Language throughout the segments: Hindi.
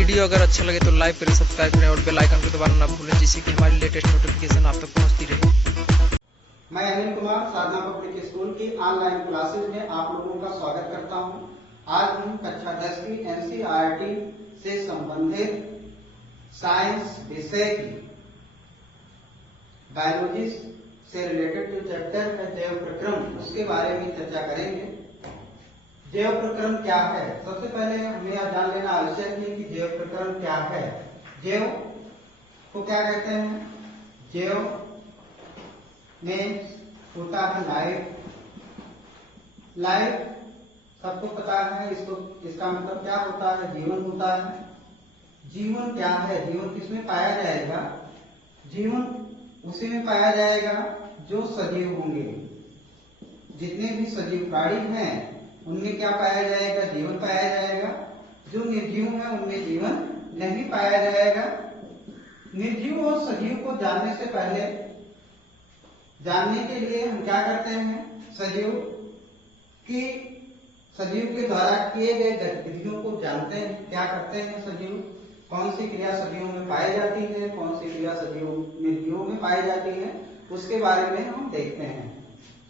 वीडियो अगर अच्छा लगे तो लाइक करें, सब्सक्राइब करें और बेल आइकन को दबाना ना भूलें, जिससे कि हमारी लेटेस्ट नोटिफिकेशन आप तक पहुंचती रहे। मैं अनिल कुमार साधना पब्लिक स्कूल की ऑनलाइन क्लासेज में आप लोगों का स्वागत करता हूं। आज हम कक्षा 10 की एनसीईआरटी से संबंधित साइंस विषय की बायोलॉजी से रिलेटेड जो चैप्टर है जैव प्रक्रम, उसके बारे में चर्चा करेंगे। जैव प्रक्रम क्या है? सबसे पहले हमें यह जान लेना आवश्यक है कि जैव प्रक्रम क्या है। जैव को क्या कहते हैं? जैव में होता है लाइफ सबको पता है। इसका मतलब क्या होता है? जीवन होता है। जीवन क्या है? जीवन किसमें पाया जाएगा? जीवन उसी में पाया जाएगा जो सजीव होंगे। जितने भी सजीव प्राणी हैं उनमें क्या पाया जाएगा? जीवन पाया जाएगा। जो निर्जीव है उनमें जीवन नहीं पाया जाएगा। निर्जीव और सजीव को जानने से पहले, जानने के लिए हम क्या करते हैं? सजीव के द्वारा किए गए गतिविधियों को जानते हैं। क्या करते हैं सजीव? कौन सी क्रिया सजीवों में पाई जाती है, कौन सी क्रिया निर्जीवों में पाई जाती है, उसके बारे में हम देखते हैं।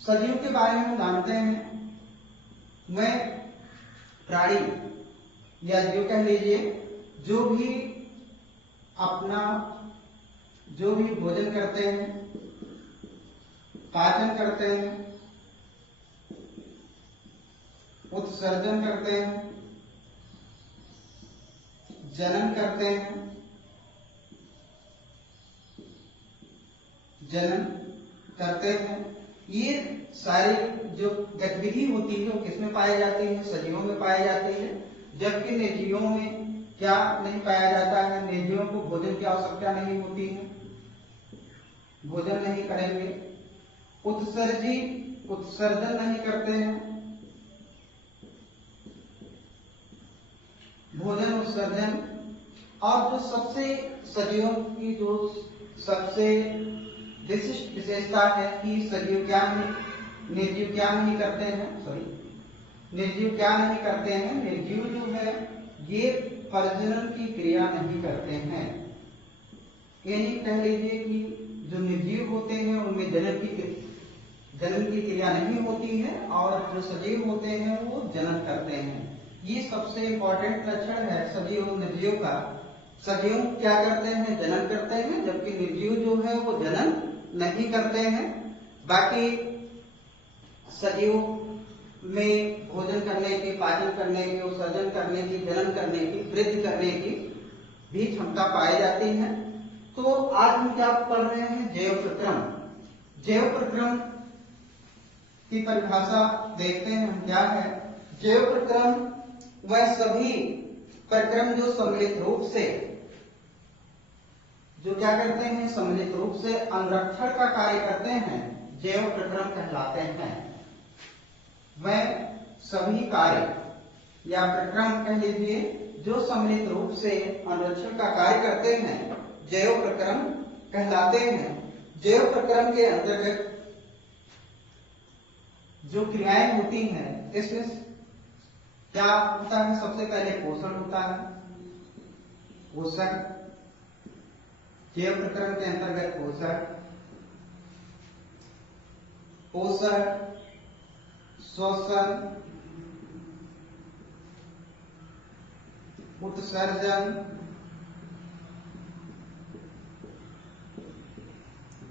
सजीव के बारे में जानते हैं। वह प्राणी या जो कह लीजिए जो भी भोजन करते हैं, पाचन करते हैं, उत्सर्जन करते हैं, जनन करते हैं, ये सारी जो गतिविधि होती है वो किसमें पाई जाती है? सजीवों में पाई जाती है। जबकि निर्जीवों में क्या नहीं पाया जाता है? निर्जीवों को भोजन की आवश्यकता नहीं होती है, भोजन नहीं करेंगे। उत्सर्जन नहीं करते हैं। भोजन उत्सर्जन और जो सबसे सजीवों की जो सबसे विशिष्ट विशेषता है कि निर्जीव क्या नहीं करते हैं। निर्जीव जो है ये प्रजनन की क्रिया नहीं करते हैं। यानी कह लीजिए कि जो निर्जीव होते हैं उनमें जनन की क्रिया नहीं होती है और जो सजीव होते हैं वो जनन करते हैं। ये सबसे इंपॉर्टेंट लक्षण है सजीव और निर्जीव का। सजीव क्या करते हैं? जनन करते हैं, जबकि निर्जीव जो है वो जनन नहीं करते हैं। बाकी सजीव में भोजन करने की, पाचन करने की, उत्सर्जन करने की, जनन करने की, वृद्धि करने की भी क्षमता पाई जाती है। तो आज हम क्या पढ़ रहे हैं? जैव प्रक्रम। जैव प्रक्रम की परिभाषा देखते हैं हम क्या है। जैव प्रक्रम वह सभी प्रक्रम जो सम्मिलित रूप से जो क्या करते हैं? सम्मिलित रूप से अनुरक्षण का कार्य करते हैं, जैव प्रक्रम कहलाते हैं। वह सभी कार्य या प्रक्रम कह लीजिए जो सम्मिलित रूप से अनुरक्षण का कार्य करते हैं, जैव प्रक्रम कहलाते हैं। जैव प्रक्रम के अंतर्गत जो क्रियाएं होती हैं, इसमें क्या होता है? सबसे पहले पोषण होता है। जैव प्रक्रम के अंतर्गत पोषण, श्वसन, उत्सर्जन,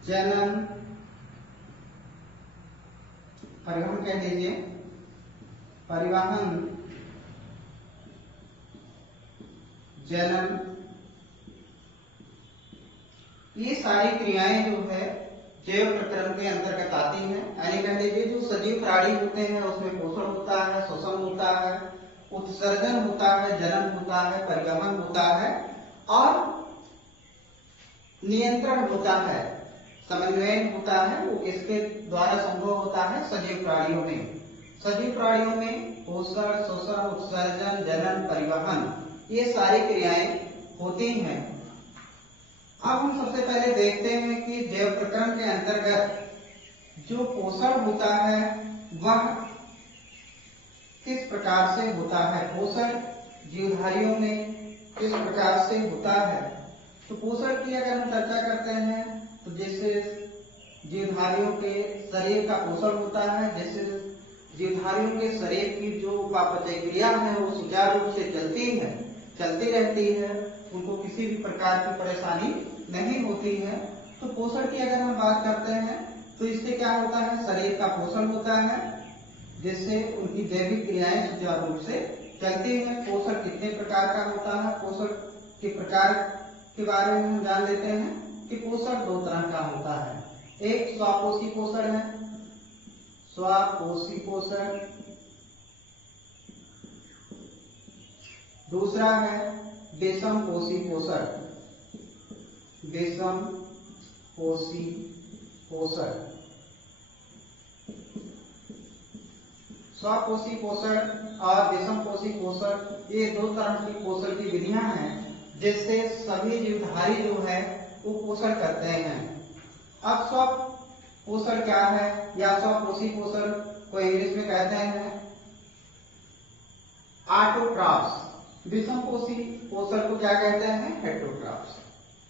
जनन, परिवहन कह लीजिए, परिवहन, जनन, ये सारी क्रियाएं जो है जैव प्रक्रम के अंतर्गत आती हैं। यानी कह लीजिए जो सजीव प्राणी होते हैं उसमें पोषण होता है, श्वसन होता है, उत्सर्जन होता है, जनन होता है, परिवहन होता है और नियंत्रण होता है, समन्वय होता है। वो किसके द्वारा संभव होता है? सजीव प्राणियों में। सजीव प्राणियों में पोषण, श्वसन, उत्सर्जन, जनन, परिवहन ये सारी क्रियाएं होती हैं। अब हम सबसे पहले देखते हैं कि जैव प्रक्रम के अंतर्गत जो पोषण होता है वह किस प्रकार से होता है। पोषण जीवधारियों में किस प्रकार से होता है। तो पोषण की अगर हम चर्चा करते हैं तो जैसे जीवधारियों के शरीर का पोषण होता है, जैसे जीवधारियों के शरीर की जो उपापचय क्रिया है वो सुचारू रूप से चलती रहती है, उनको किसी भी प्रकार की परेशानी नहीं होती है। तो पोषण की अगर हम बात करते हैं तो इससे क्या होता है, शरीर का पोषण होता है, जिससे उनकी जैविक क्रियाएं सुचारू रूप से चलती हैं। पोषण कितने प्रकार का होता है, पोषण के प्रकार के बारे में हम जान लेते हैं कि पोषण दो तरह का होता है। एक स्वापोषी पोषण है, स्वापोषी पोषण, दूसरा है विषमपोषी पोषण, विषमपोषी पोषण। स्वापोषी पोषण और विषमपोषी पोषण ये दो तरह की पोषण की विधियां हैं, जिससे सभी जीवधारी जो है वो पोषण करते हैं। अब स्वपोषण क्या है या स्वपोषी पोषण को इंग्लिश में कहते हैं ऑटोट्रॉफ्स। विषमपोषी पोषण को क्या कहते हैं, हेटेरोट्रॉफ्स।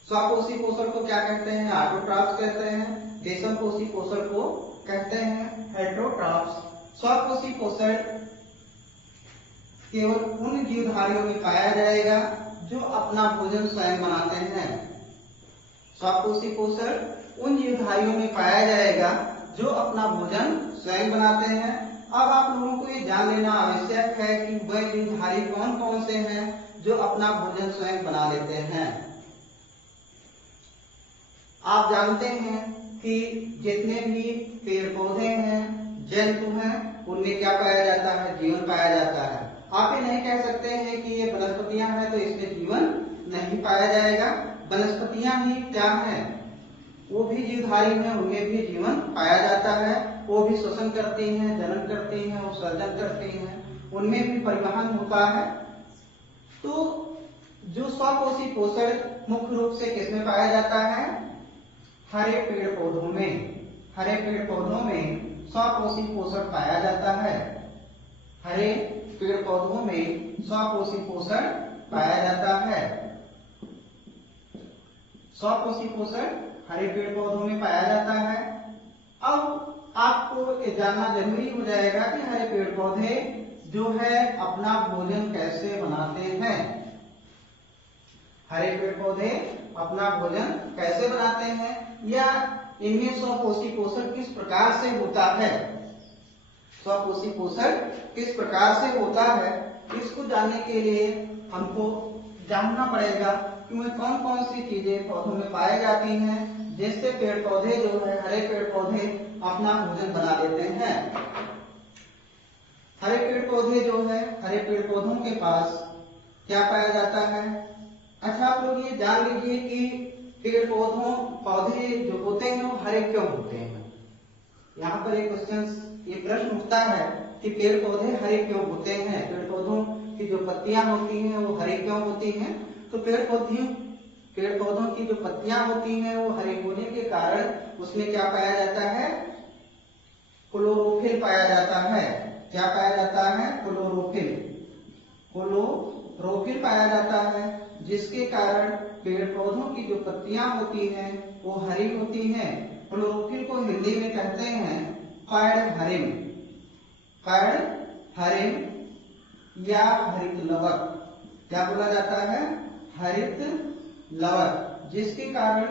स्वपोषी पोषण को क्या कहते हैं, ऑटोट्रॉफ्स कहते हैं। विषमपोषी पोषण को कहते हैं हेटेरोट्रॉफ्स। स्वपोषी पोषण केवल उन जीवधारियों में पाया जाएगा जो अपना भोजन स्वयं बनाते हैं। स्वपोषी पोषण उन जीवधारियों में पाया जाएगा जो अपना भोजन स्वयं बनाते हैं। अब आप लोगों को ये जान लेना आवश्यक है कि वह जीवधारी कौन कौन से हैं जो अपना भोजन स्वयं बना लेते हैं। आप जानते हैं कि जितने भी पेड़ पौधे हैं, जंतु हैं, उनमें क्या पाया जाता है, जीवन पाया जाता है। आप ये नहीं कह सकते हैं कि ये वनस्पतियां हैं तो इसमें जीवन नहीं पाया जाएगा। वनस्पतियां भी क्या हैं, वो भी जीवधारी हैं, उनमें भी जीवन पाया जाता है। वो भी श्वसन करती हैं, जनन करती हैं, उत्सर्जन करती हैं, उनमें भी परिवहन होता है। तो जो स्वपोषी पोषण मुख्य रूप से किसमें पाया जाता है, हरे पेड़ पौधों में। हरे पेड़ पौधों में स्वपोषी पोषण पाया जाता है। हरे पेड़ पौधों में स्वपोषी पोषण पाया जाता है। स्वपोषी पोषण हरे पेड़ पौधों में पाया जाता है। अब आपको ये जानना जरूरी हो जाएगा कि हरे पेड़ पौधे जो है अपना भोजन कैसे बनाते हैं। हरे पेड़ पौधे अपना भोजन कैसे बनाते हैं या इनमें स्वपोषी पोषण किस प्रकार से होता है, स्वपोषी पोषण किस प्रकार से होता है, इसको जानने के लिए हमको जानना पड़ेगा कि उनमें कौन कौन सी चीजें पौधों में पाई जाती हैं जिससे पेड़ पौधे जो है, हरे पेड़ पौधे अपना भोजन बना लेते हैं। हरे पेड़ पौधे जो है, हरे पेड़ पौधों के पास क्या पाया जाता है। अच्छा, आप लोग ये जान लीजिए कि पेड़ पौधे जो होते हैं वो हरे क्यों होते हैं। यहाँ पर एक ये प्रश्न उठता है कि पेड़ पौधे हरे क्यों होते हैं, पेड़ पौधों की जो पत्तियां होती हैं वो हरे क्यों होती हैं। तो पेड़ पौधों की जो पत्तियां होती हैं वो हरे होने के कारण उसमें क्या पाया जाता है, क्लोरोफिल पाया जाता है। क्या पाया जाता है, क्लोरोफिल पाया जाता है, जिसके कारण पेड़ पौधों की जो पत्तियां होती हैं वो हरी होती हैं। क्लोरोफिल को हिंदी में कहते हैं पर्णहरिम या हरित लवक। क्या बोला जाता है, हरित लवक, जिसके कारण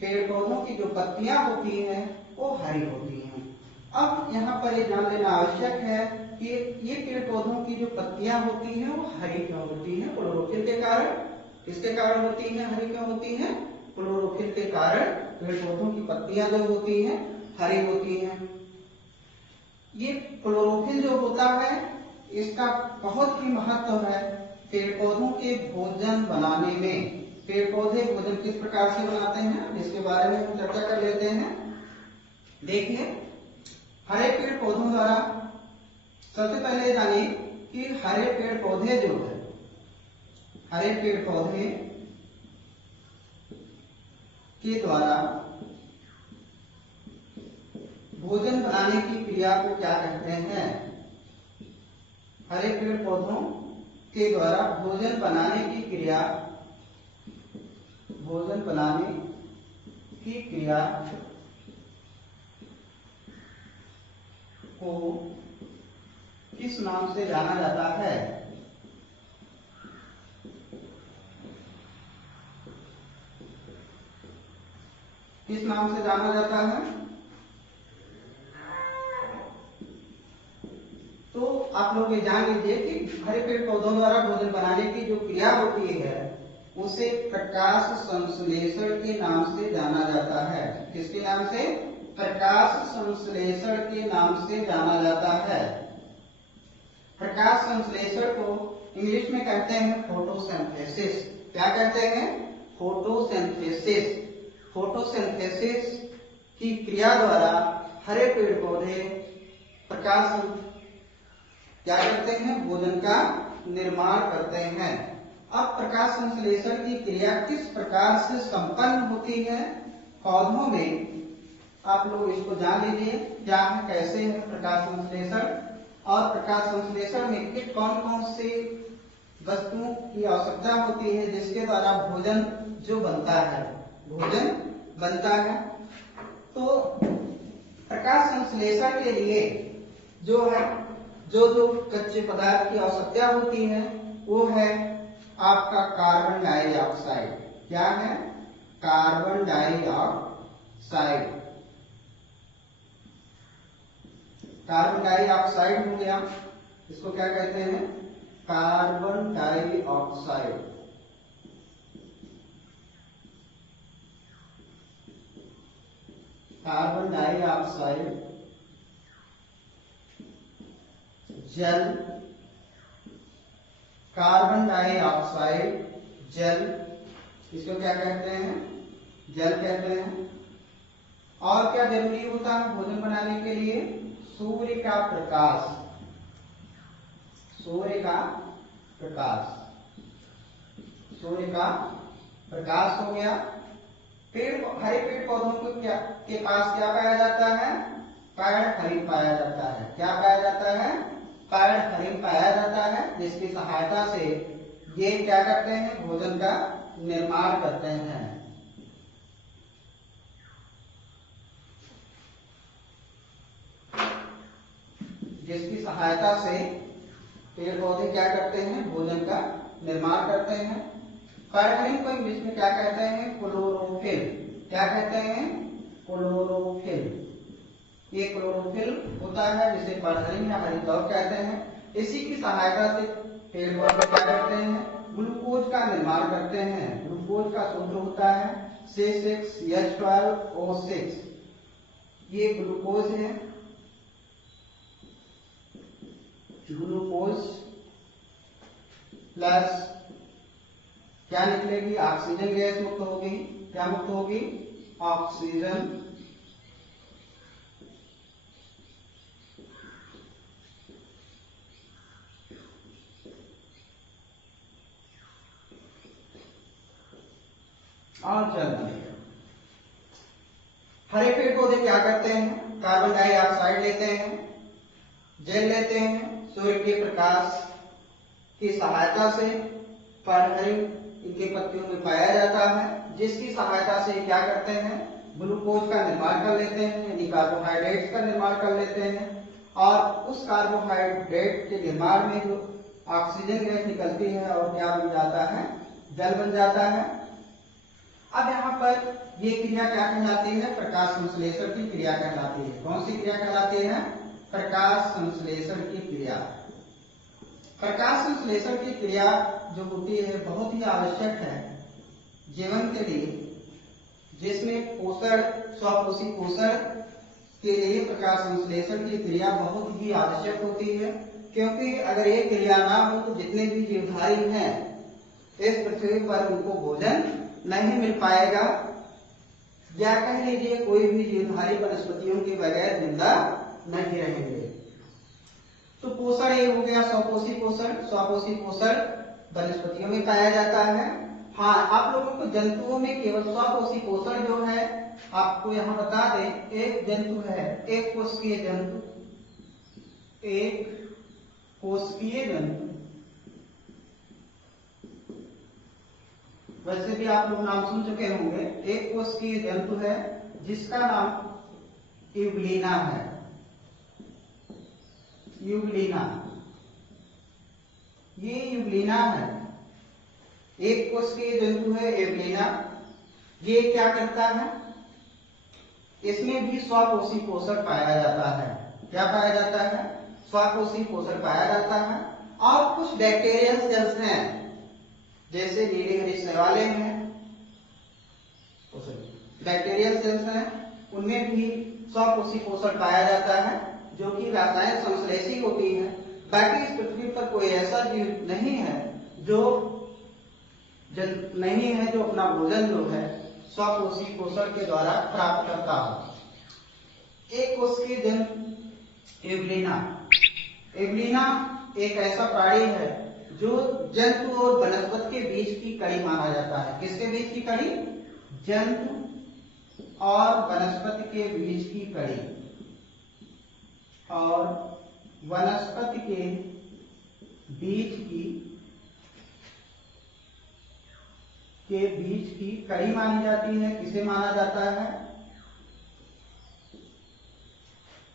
पेड़ पौधों की जो पत्तियां होती हैं वो हरी होती हैं। अब यहाँ पर ये जान लेना आवश्यक है कि ये पेड़ पौधों की जो पत्तियां होती हैं वो हरी क्यों होती हैं, क्लोरोफिल के कारण। किसके कारण होती हैं, हरी क्यों होती हैं, क्लोरोफिल के कारण पेड़ पौधों की पत्तियां जो होती हैं हरी होती हैं। ये क्लोरोफिल जो होता है इसका बहुत ही महत्व है पेड़ पौधों के भोजन बनाने में। पेड़ पौधे भोजन किस प्रकार से बनाते हैं इसके बारे में हम चर्चा कर लेते हैं। देखिए, हरे पेड़ पौधों द्वारा सबसे पहले जानिए कि हरे पेड़ पौधे जो है, हरे पेड़ पौधे के द्वारा भोजन बनाने की क्रिया को क्या कहते हैं। हरे पेड़ पौधों के द्वारा भोजन बनाने की क्रिया को किस नाम से जाना जाता है? किस नाम से जाना जाता है? तो आप लोग ये जान लीजिए कि हरे पेड़ पौधों द्वारा भोजन बनाने की जो क्रिया होती है उसे प्रकाश संश्लेषण के नाम से जाना जाता है। किसके नाम से? प्रकाश संश्लेषण के नाम से जाना जाता है। प्रकाश संश्लेषण को इंग्लिश में कहते हैं फोटोसिंथेसिस। क्या कहते हैं? फोटोसिंथेसिस। फोटोसिंथेसिस की क्रिया द्वारा हरे पेड़ पौधे प्रकाश क्या करते हैं? भोजन का निर्माण करते हैं। अब प्रकाश संश्लेषण की क्रिया किस प्रकार से संपन्न होती है पौधों में, आप लोग इसको जान लीजिए क्या है, कैसे है प्रकाश संश्लेषण, और प्रकाश संश्लेषण में कि कौन कौन सी वस्तुओं की आवश्यकता होती है जिसके द्वारा भोजन जो बनता है, भोजन बनता है। तो प्रकाश संश्लेषण के लिए जो है जो कच्चे पदार्थ की आवश्यकता होती है वो है आपका कार्बन डाइऑक्साइड। क्या है? Carbon dioxide. कार्बन डाइऑक्साइड हो गया, इसको क्या कहते हैं? Carbon dioxide. कार्बन डाइऑक्साइड, जल, कार्बन डाइऑक्साइड जल, इसको क्या कहते हैं? जल कहते हैं। और क्या जरूरी होता है भोजन बनाने के लिए? सूर्य का प्रकाश। सूर्य का प्रकाश, सूर्य का प्रकाश हो गया। हरे पेड़ पौधों के पास क्या पाया जाता है? पायरहरिम पाया जाता है। क्या पाया जाता है? पायरहरिम पाया जाता है, जिसकी सहायता से ये क्या करते हैं? भोजन का निर्माण करते हैं। जिसकी सहायता से पेड़ पौधे क्या करते हैं? भोजन का निर्माण करते हैं। पायरहरिम को इंग्लिश में क्या कहते हैं? क्लोरोफिल। क्या कहते हैं? क्लोरोफिल। ये क्लोरोफिल होता है जिसे पायरहरिम या हरितौर कहते हैं। इसी की सहायता से पेड़ पौधे क्या करते हैं? ग्लूकोज का निर्माण करते हैं। ग्लूकोज का सूत्र होता है C6H12O6। ये ग्लूकोज है। ग्लूकोज प्लस क्या निकलेगी? ऑक्सीजन गैस मुक्त होगी। क्या मुक्त होगी? ऑक्सीजन। और जल बनेगा। हरे पेड़ पौधे क्या करते हैं? कार्बन डाइऑक्साइड लेते हैं, जल लेते हैं, सूर्य के प्रकाश की सहायता से पायरहरिम इनके पत्तियों में पाया जाता है, जिसकी सहायता से क्या करते हैं? ग्लूकोज का निर्माण कर लेते हैं, यानी कार्बोहाइड्रेट्स का निर्माण कर लेते हैं। और उस कार्बोहाइड्रेट के निर्माण में जो ऑक्सीजन गैस निकलती है और क्या बन जाता है? जल बन जाता है। अब यहाँ पर ये क्रिया क्या कहलाती है? प्रकाश संश्लेषण की क्रिया कहलाती है। कौन सी क्रिया कहलाती है? प्रकाश संश्लेषण की क्रिया। प्रकाश संश्लेषण की क्रिया जो होती है बहुत ही आवश्यक है जीवन के लिए, जिसमें पोषण, स्वपोषी पोषण के लिए प्रकाश संश्लेषण की क्रिया बहुत ही आवश्यक होती है। क्योंकि अगर ये क्रिया ना हो तो जितने भी जीवधारी हैं इस पृथ्वी पर उनको भोजन नहीं मिल पाएगा, या कह लीजिए कोई भी जीवधारी वनस्पतियों के बगैर जिंदा नहीं रहेंगे। तो पोषण ये हो गया स्वपोषी पोषण। स्वपोषी पोषण वनस्पतियों में पाया जाता है। हाँ, आप लोगों को जंतुओं में केवल स्वपोषी पोषण जो है आपको यहाँ बता दें, एक जंतु है एक कोशिकीय जंतु। एक कोशिकीय जंतु वैसे भी आप लोग नाम सुन चुके होंगे। एक कोशिकीय जंतु है जिसका नाम यूग्लिना है। यूग्लिना, ये यूग्लिना है, एक कोशिकीय जंतु है यूग्लिना। ये क्या करता है, इसमें भी स्वकोशी पोषण पाया जाता है। क्या पाया जाता है, स्वकोशी पोषण पाया जाता है। और कुछ बैक्टीरियल सेल्स हैं, जैसे नीले हरी शैवाले हैं, बैक्टीरियल सेल्स हैं, उनमें भी स्वकोशी पोषण पाया जाता है, जो कि रासायनिक संश्लेषी होती है। बाकी इस पृथ्वी पर कोई ऐसा जीव नहीं है जो अपना भोजन जो है स्वकोशी पोषण के द्वारा प्राप्त करता हो। एक कोशिकीय जंतु यूग्लिना। यूग्लिना एक ऐसा प्राणी है जो जंतु और वनस्पति के बीच की कड़ी माना जाता है। किसके बीच की कड़ी, जंतु और वनस्पति के बीच की कड़ी, और वनस्पति के बीच की कड़ी मानी जाती है। किसे माना जाता है,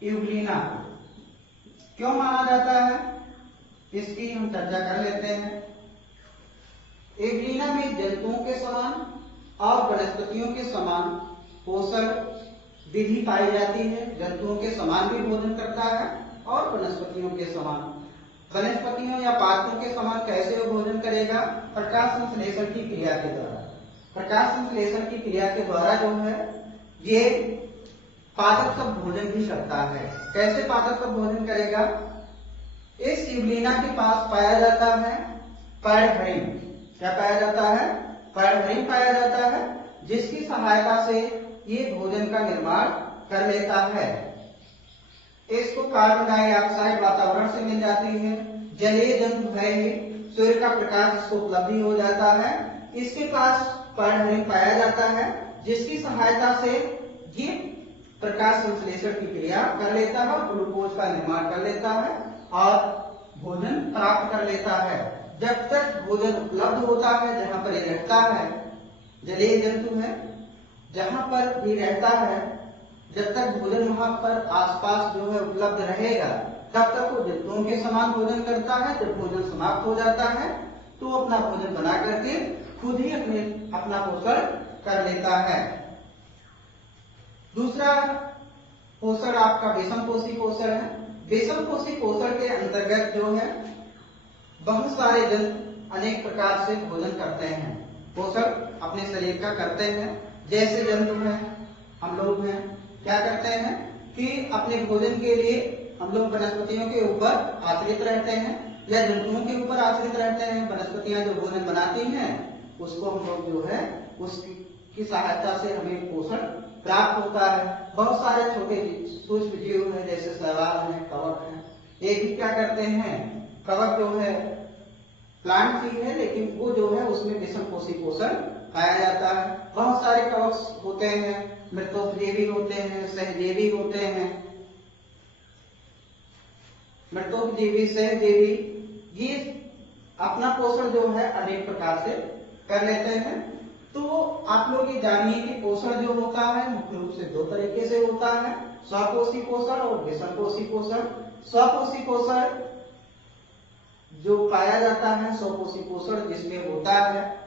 यूग्लिना। क्यों माना जाता है, इसकी हम चर्चा कर लेते हैं। यूग्लिना में जंतुओं के समान और वनस्पतियों के समान पोषण विधि पाई जाती है। जंतुओं के समान भी भोजन करता है और वनस्पतियों के समान। वनस्पतियों या पादपों के समान कैसे वो भोजन करेगा, प्रकाश संश्लेषण की क्रिया के द्वारा। प्रकाश संश्लेषण की क्रिया के द्वारा जो है ये पादप सब भोजन भी करता है। कैसे पादप सब भोजन करेगा, इस यूग्लिना के पास पाया जाता है पैरहरिण। क्या पाया जाता है, पैरहरिण पाया जाता है, जिसकी सहायता से ये भोजन का निर्माण कर लेता है। इसको कार्बन डाइऑक्साइड वातावरण से मिल जाती है। जलीय जंतु है ये, सूर्य का प्रकाश इसको उपलब्ध हो जाता है। इसके पास पैरहरिण पाया जाता है, जिसकी सहायता से ये प्रकाश संश्लेषण की क्रिया कर लेता है, ग्लूकोज का निर्माण कर लेता है और भोजन प्राप्त कर लेता है। जब तक भोजन उपलब्ध होता है, जहां पर ये रहता है, जलीय जंतु है, जहां पर ये रहता है, जब तक भोजन वहां पर आसपास जो है उपलब्ध रहेगा, तब तक वो जंतुओं के समान भोजन करता है। जब भोजन समाप्त हो जाता है तो अपना भोजन बना करके खुद ही अपना पोषण कर लेता है। दूसरा पोषण आपका विषमपोषी पोषण है। विषमपोषी पोषण के अंतर्गत जो है बहुत सारे जंतु अनेक प्रकार से भोजन करते हैं, पोषण अपने शरीर का करते हैं। जैसे जंतु हैं, हम लोग हैं, क्या करते हैं कि अपने भोजन के लिए हम लोग वनस्पतियों के ऊपर आश्रित रहते हैं या जंतुओं के ऊपर आश्रित रहते हैं। वनस्पतियां जो भोजन बनाती हैं उसको हम लोग जो है उसकी सहायता से हमें पोषण प्राप्त होता है। बहुत सारे छोटे सूक्ष्म जीव हैं, जैसे शैवाल हैं, कवक हैं। ये भी क्या करते हैं, कवक जो है प्लांट ही है, लेकिन वो जो है उसमें विषमपोषी पोषण पाया जाता है। बहुत सारे कवक होते हैं, मृतोपजीवी होते हैं, सहजीवी होते हैं। मृतोपजीवी, सहजीवी, ये अपना पोषण जो है अनेक प्रकार से कर लेते हैं। तो आप लोग ये जानिए कि पोषण जो होता है मुख्य रूप से दो तरीके से होता है, स्वकोशी पोषण और विषमपोषी पोषण। स्वकोशी पोषण जो पाया जाता है, स्वकोशी पोषण जिसमें होता है,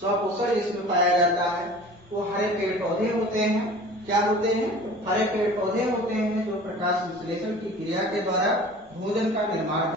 स्वपोषण जिसमें पाया जाता है, वो हरे पेड़ पौधे होते हैं। क्या होते हैं, हरे पेड़ पौधे होते हैं, जो प्रकाश संश्लेषण की क्रिया के द्वारा भोजन का निर्माण